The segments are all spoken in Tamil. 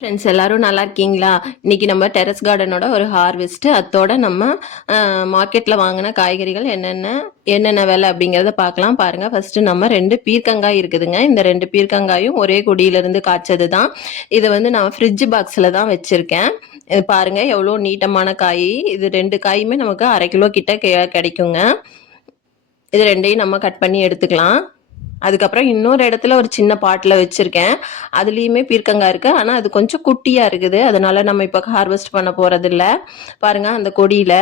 ஃப்ரெண்ட்ஸ் எல்லாரும் நல்லா இருக்கீங்களா? இன்னைக்கு நம்ம டெரஸ் கார்டனோட ஒரு ஹார்வெஸ்ட் அத்தோட நம்ம மார்க்கெட்ல வாங்கின காய்கறிகள் என்னென்ன விலை அப்படிங்கிறத பார்க்கலாம். பாருங்க, ஃபர்ஸ்ட் நம்ம 2 பீர்க்கங்காய் இருக்குதுங்க. இந்த 2 பீர்க்கங்காயும் ஒரே கொடியிலிருந்து காய்ச்சது தான். இதை வந்து நான் ஃப்ரிட்ஜ் பாக்ஸில் தான் வச்சிருக்கேன். இது பாருங்க எவ்வளோ நீட்டமான காய். இது 2 காயுமே நமக்கு 1/2 கிலோ கிட்ட கிடைக்குங்க. இது 2ஐயும் நம்ம கட் பண்ணி எடுத்துக்கலாம். அதுக்கப்புறம் இன்னொரு இடத்துல ஒரு சின்ன பாட்டில் வச்சுருக்கேன். அதுலேயுமே பீர்க்கங்காய் இருக்குது. ஆனால் அது கொஞ்சம் குட்டியாக இருக்குது. அதனால நம்ம இப்போ ஹார்வெஸ்ட் பண்ண போகிறதில்ல. பாருங்கள், அந்த கொடியில்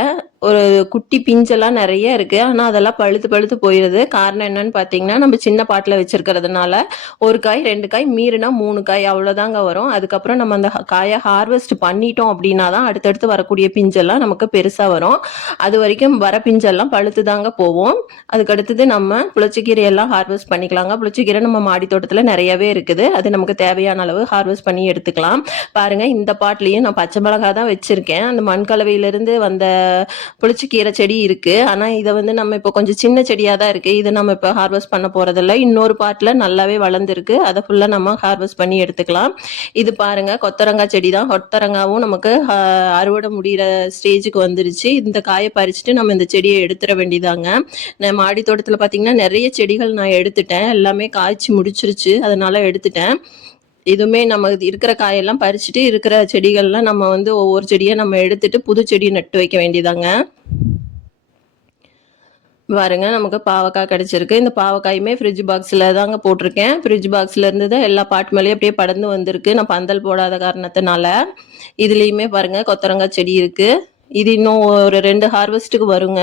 ஒரு குட்டி பிஞ்செல்லாம் நிறைய இருக்குது. ஆனால் அதெல்லாம் பழுத்து பழுத்து போயிடுது. காரணம் என்னன்னு பார்த்தீங்கன்னா, நம்ம சின்ன பாட்டில் வச்சுருக்கிறதுனால 1 காய் 2 காய் மீறினா 3 காய் அவ்வளோதாங்க வரும். அதுக்கப்புறம் நம்ம அந்த காயை ஹார்வெஸ்ட் பண்ணிட்டோம் அப்படின்னா தான் அடுத்தடுத்து வரக்கூடிய பிஞ்செல்லாம் நமக்கு பெருசாக வரும். அது வரைக்கும் வர பிஞ்செல்லாம் பழுத்து தாங்க போவோம். அதுக்கடுத்தது நம்ம புளிச்சக்கீரையெல்லாம் ஹார்வெஸ்ட் பண்ணிக்கலாங்க. புளிச்சக்கீரை நம்ம மாடி தோட்டத்தில் நிறையவே இருக்குது. அது நமக்கு தேவையான அளவு ஹார்வெஸ்ட் பண்ணி எடுத்துக்கலாம். பாருங்கள், இந்த பாட்லேயும் நான் பச்சை மிளகாய் தான் வச்சுருக்கேன். அந்த மண்கலவையிலேருந்து வந்த புளிச்சக்கீரை செடி இருக்குது. ஆனால் இதை வந்து நம்ம இப்போ கொஞ்சம் சின்ன செடியாக தான் இருக்குது. இதை நம்ம இப்போ ஹார்வெஸ்ட் பண்ண போகிறதில்ல. இன்னொரு பாட்டில் நல்லாவே வளர்ந்துருக்கு. அதை ஃபுல்லாக நம்ம ஹார்வெஸ்ட் பண்ணி எடுத்துக்கலாம். இது பாருங்கள், கொத்தரங்காய் செடி தான். கொத்தரங்காவும் நமக்கு அறுவடை முடிகிற ஸ்டேஜுக்கு வந்துருச்சு. இந்த காயை பறிச்சுட்டு நம்ம இந்த செடியை எடுத்துட வேண்டியதாங்க. நான் மாடி தோட்டத்தில் பார்த்தீங்கன்னா நிறைய செடிகள் நான் எடுத்துட்டேன். எல்லாமே காய்ச்சி முடிச்சிருச்சு. அதனால எடுத்துட்டேன். இதுவுமே நம்ம இருக்கிற காயெல்லாம் பறிச்சுட்டு இருக்கிற செடிகள்லாம் நம்ம வந்து ஒவ்வொரு செடியை நம்ம எடுத்துட்டு புது செடி நட்டு வைக்க வேண்டியதாங்க. பாருங்க, நமக்கு பாவக்காய் கிடைச்சிருக்கு. இந்த பாவக்காயுமே ஃப்ரிட்ஜ் பாக்ஸில் தாங்க போட்டிருக்கேன். ஃப்ரிட்ஜ் பாக்ஸில் இருந்து தான் எல்லா பாட்டு மேலேயும் அப்படியே படர்ந்து வந்திருக்கு. நான் பந்தல் போடாத காரணத்தினால. இதுலேயுமே பாருங்க கொத்தரங்காய் செடி இருக்கு. இது இன்னும் ஒரு 2 ஹார்வெஸ்ட்டுக்கு வருங்க.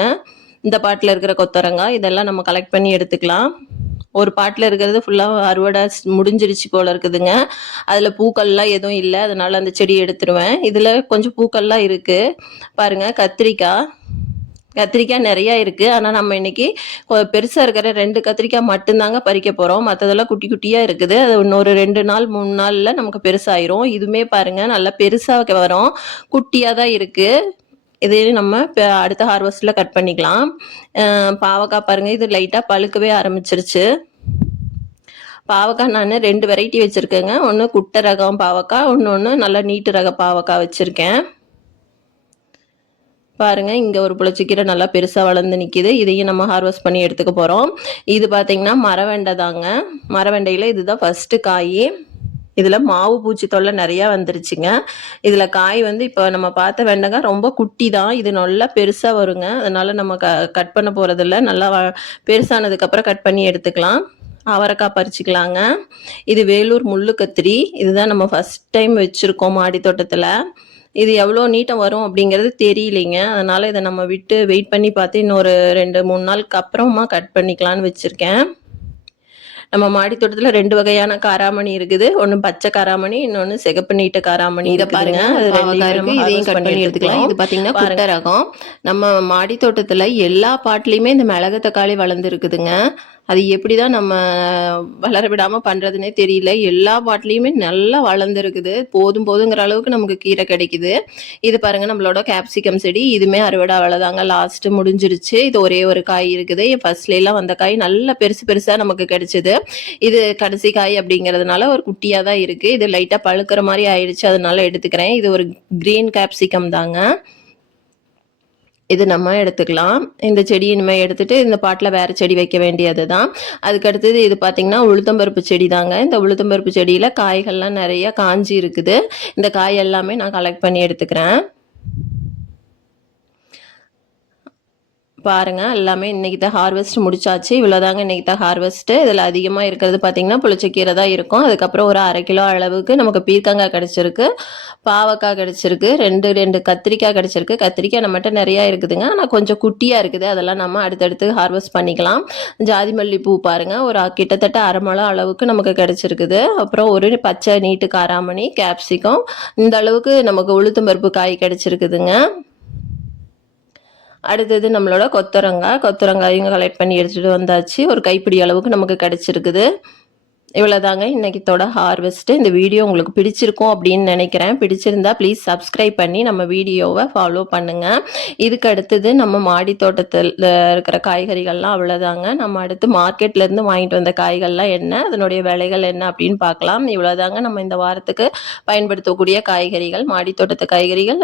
இந்த பாட்டில் இருக்கிற கொத்தரங்காய் இதெல்லாம் நம்ம கலெக்ட் பண்ணி எடுத்துக்கலாம். ஒரு பாட்டில் இருக்கிறது ஃபுல்லாக அறுவடை முடிஞ்சிருச்சு போல இருக்குதுங்க. அதில் பூக்கள்லாம் எதுவும் இல்லை. அதனால அந்த செடி எடுத்துருவேன். இதில் கொஞ்சம் பூக்கள்லாம் இருக்குது. பாருங்கள், கத்திரிக்காய் நிறையா இருக்குது. ஆனால் நம்ம இன்னைக்கு பெருசாக இருக்கிற 2 கத்திரிக்காய் மட்டும்தாங்க பறிக்க போகிறோம். மற்றதெல்லாம் குட்டி குட்டியாக இருக்குது. அது இன்னொரு 2 நாள் 3 நாளில் நமக்கு பெருசாயிரும். இதுவுமே பாருங்கள், நல்லா பெருசாக வரும். குட்டியாக தான் இருக்குது. இதே நம்ம இப்போ அடுத்த ஹார்வெஸ்ட்டில் கட் பண்ணிக்கலாம். பாவக்காய் பாருங்கள், இது லைட்டாக பழுக்கவே ஆரம்பிச்சிருச்சு. பாவக்காய் நான் 2 வெரைட்டி வச்சுருக்கேங்க. ஒன்று குட்டை ரகம் பாவக்காய், ஒன்று நல்லா நீட்டு ரக பாவக்காய் வச்சுருக்கேன். பாருங்கள், இங்கே ஒரு புளிச்சக்கீரை நல்லா பெருசாக வளர்ந்து நிற்கிது. இதையும் நம்ம ஹார்வெஸ்ட் பண்ணி எடுத்துக்க போகிறோம். இது பார்த்திங்கன்னா மரவெண்டை தாங்க. மரவெண்டையில் இதுதான் ஃபஸ்ட்டு காய். இதில் மாவு பூச்சி தொல்லை நிறையா வந்துருச்சுங்க. இதில் காய் வந்து இப்போ நம்ம பார்த்த வெண்டைக்காய் ரொம்ப குட்டி தான். இது நல்லா பெருசாக வருங்க. அதனால் நம்ம கட் பண்ண போகிறதில்ல. நல்லா பெருசானதுக்கப்புறம் கட் பண்ணி எடுத்துக்கலாம். அவரைக்காய் பறிச்சிக்கலாங்க. இது வேலூர் முள்ளு கத்திரி. இதுதான் நம்ம ஃபஸ்ட் டைம் வச்சுருக்கோம் மாடி தோட்டத்தில். இது எவ்வளோ நீட்டம் வரும் அப்படிங்கிறது தெரியலைங்க. அதனால் இதை நம்ம விட்டு வெயிட் பண்ணி பார்த்து இன்னொரு 2-3 நாளுக்கு அப்புறமா கட் பண்ணிக்கலான்னு வச்சுருக்கேன். நம்ம மாடி தோட்டத்தில் 2 வகையான காராமணி இருக்குது. ஒன்று பச்சை காராமணி, இன்னொன்று சிகப்பு நீட்ட காராமணி. இதை பாருங்க, அது இருக்கு. இதையும் கட் பண்ணி எடுத்துக்கலாம். இது பார்த்தீங்கன்னா குட்டை ரகம். நம்ம மாடி தோட்டத்தில் எல்லா பாட்டிலையுமே இந்த மிளகு தக்காளி வளர்ந்துருக்குதுங்க. அது எப்படி தான் நம்ம வளர விடாமல் பண்ணுறதுனே தெரியல. எல்லா பாட்டிலையுமே நல்லா வளர்ந்துருக்குது. போதுங்கிற அளவுக்கு நமக்கு கீரை கிடைக்குது. இது பாருங்கள், நம்மளோட கேப்சிகம் செடி. இதுவுமே அறுவடை அவ்வளோதாங்க. லாஸ்ட்டு முடிஞ்சிருச்சு. இது ஒரே ஒரு காய் இருக்குது. என் ஃபர்ஸ்ட்லாம் வந்த காய் நல்ல பெருசாக நமக்கு கிடைச்சிது. இது கடைசி காய் அப்படிங்கிறதுனால ஒரு குட்டியாக தான் இருக்குது. இது லைட்டாக பழுக்கிற மாதிரி ஆயிடுச்சு. அதனால எடுத்துக்கிறேன். இது ஒரு கிரீன் கேப்சிகம் தாங்க. இது நம்ம எடுத்துக்கலாம். இந்த செடி இனிமேல் எடுத்துகிட்டு இந்த பாட்டில் வேறு செடி வைக்க வேண்டியது தான். அதுக்கடுத்தது இது பார்த்திங்கன்னா உளுத்தம்பருப்பு செடி தாங்க. இந்த உளுத்தம்பருப்பு செடியில் காய்கள்லாம் நிறையா காஞ்சி இருக்குது. இந்த காய் எல்லாமே நான் கலெக்ட் பண்ணி எடுத்துக்கிறேன். பாருங்கள், எல்லாமே இன்றைக்கி தான் ஹார்வெஸ்ட் முடிச்சாச்சு. இவ்வளோதாங்க இன்றைக்கி தான் ஹார்வெஸ்ட்டு. இதில் அதிகமாக இருக்கிறது பார்த்திங்கன்னா புளிச்சக்கீரை தான் இருக்கும். அதுக்கப்புறம் ஒரு 1/2 கிலோ அளவுக்கு நமக்கு பீர்க்கங்காய் கிடச்சிருக்கு. பாவக்காய் கிடச்சிருக்கு. 2 கத்திரிக்காய் கிடச்சிருக்கு. கத்திரிக்காய் நம்மகிட்ட நிறையா இருக்குதுங்க. ஆனால் கொஞ்சம் குட்டியாக இருக்குது. அதெல்லாம் நம்ம அடுத்தடுத்து ஹார்வெஸ்ட் பண்ணிக்கலாம். ஜாதி மல்லிப்பூ பாருங்கள், ஒரு கிட்டத்தட்ட 1/2 முழம் அளவுக்கு நமக்கு கிடச்சிருக்குது. அப்புறம் ஒரு பச்சை நீட்டு காராமணி, கேப்சிகம், இந்த அளவுக்கு நமக்கு உளுத்தம்பருப்பு காய் கிடச்சிருக்குதுங்க. அடுத்தது நம்மளோட கொத்தரங்காயும் கலெக்ட் பண்ணி எடுத்துகிட்டு வந்தாச்சு. ஒரு கைப்பிடி அளவுக்கு நமக்கு கிடச்சிருக்குது. இவ்வளோதாங்க இன்னைக்குத்தோட ஹார்வெஸ்ட்டு. இந்த வீடியோ உங்களுக்கு பிடிச்சிருக்கும் அப்படின்னு நினைக்கிறேன். பிடிச்சிருந்தா ப்ளீஸ் சப்ஸ்கிரைப் பண்ணி நம்ம வீடியோவை ஃபாலோ பண்ணுங்கள். இதுக்கு அடுத்தது நம்ம மாடி தோட்டத்தில் இருக்கிற காய்கறிகள்லாம் அவ்வளோதாங்க. நம்ம அடுத்து மார்க்கெட்லேருந்து வாங்கிட்டு வந்த காய்கள்லாம் என்ன, அதனுடைய விலைகள் என்ன அப்படின்னு பார்க்கலாம். இவ்வளோதாங்க நம்ம இந்த வாரத்துக்கு பயன்படுத்தக்கூடிய காய்கறிகள், மாடி தோட்டத்து காய்கறிகள்,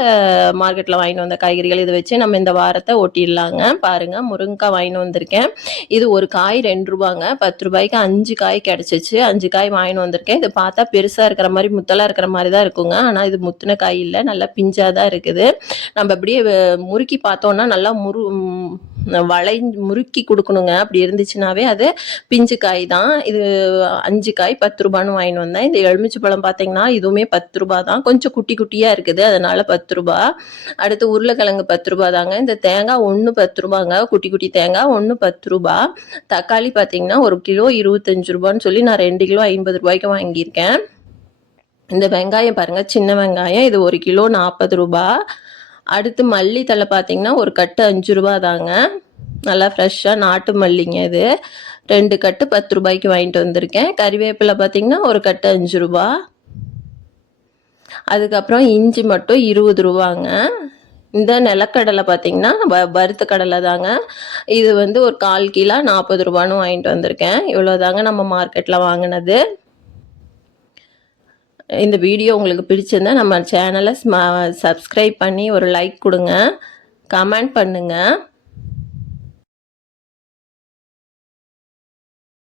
மார்க்கெட்டில் வாங்கிட்டு வந்த காய்கறிகள். இதை வச்சு நம்ம இந்த வாரத்தை ஓட்டிடலாங்க. பாருங்கள், முருங்கைக்காய் வாங்கிட்டு வந்திருக்கேன். இது ஒரு காய் 2 ரூபாங்க. 10 ரூபாய்க்கு 5 காய் கிடச்சிச்சு. 5 காய் வாங்கிட்டு வந்திருக்கேன். இது பார்த்தா பெருசாக இருக்கிற மாதிரி, முத்தலாக இருக்கிற மாதிரி தான் இருக்குங்க. ஆனால் இது முத்தின காய் இல்லை, நல்லா பிஞ்சாக தான் இருக்குது. நம்ம அப்படியே முறுக்கி பார்த்தோன்னா நல்லா முறுக்கி கொடுக்கணுங்க. அப்படி இருந்துச்சுனாவே அது பிஞ்சு காய் தான். இது 5 காய் 10 ரூபான்னு வாங்கிட்டு வந்தேன். இந்த எலுமிச்சை பழம் பார்த்தீங்கன்னா இதுவுமே 10 ரூபா தான். கொஞ்சம் குட்டி குட்டியாக இருக்குது, அதனால 10 ரூபா. அடுத்து உருளைக்கிழங்கு 10 ரூபா தாங்க. இந்த தேங்காய் 1 10 ரூபாங்க. குட்டி குட்டி தேங்காய் 1 10 ரூபா. தக்காளி பார்த்தீங்கன்னா 1 கிலோ 25 ரூபான்னு சொல்லி நான் 2 கிலோ 50 ரூபாய்க்கு வாங்கியிருக்கேன். இந்த வெங்காயம் பாருங்கள், சின்ன வெங்காயம். இது 1 கிலோ 40 ரூபா. அடுத்து மல்லித்தழை பார்த்தீங்கன்னா ஒரு கட்டு 5 ரூபா தாங்க. நல்லா ஃப்ரெஷ்ஷாக நாட்டு மல்லிங்க. இது 2 கட்டு 10 ரூபாய்க்கு வாங்கிட்டு வந்திருக்கேன். கறிவேப்பிலை பார்த்தீங்கன்னா ஒரு கட்டு 5 ரூபா. அதுக்கப்புறம் இஞ்சி மட்டும் 20 ரூபாங்க. இந்த நிலக்கடலை பார்த்தீங்கன்னா வறுத்த கடலை தாங்க. இது வந்து ஒரு 1/4 கிலோ 40 ரூபான்னு வாங்கிட்டு வந்திருக்கேன். இவ்வளோதாங்க நம்ம மார்க்கெட்டில் வாங்கினது. இந்த வீடியோ உங்களுக்கு பிடிச்சிருந்தா நம்ம சேனலை சப்ஸ்கிரைப் பண்ணி ஒரு லைக் கொடுங்க, கமெண்ட் பண்ணுங்கள்.